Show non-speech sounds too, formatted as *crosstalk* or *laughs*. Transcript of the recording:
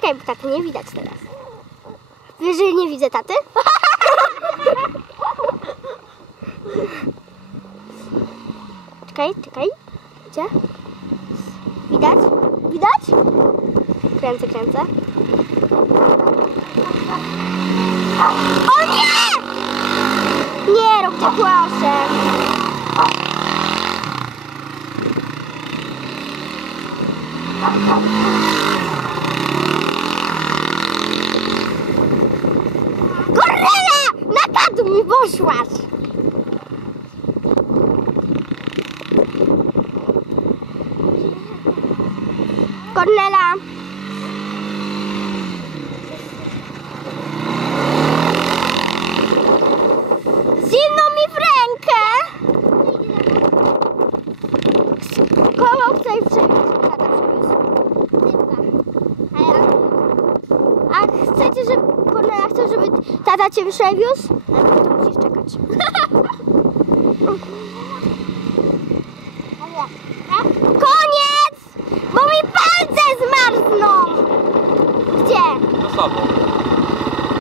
Czekaj, bo taty nie widać teraz. Wiesz, że nie widzę taty? *laughs* Czekaj, czekaj. Gdzie? Widać? Widać? Kręcę, kręcę. O nie! Nie róbcie, proszę. Kornela! Na tatu mi poszłaś! Kornela! Chcecie, żeby Kornela chce, żeby tata cię przewiózł? Ale to musisz czekać. *laughs* Koniec! Bo mi palce zmarzną! Gdzie? Za sobą.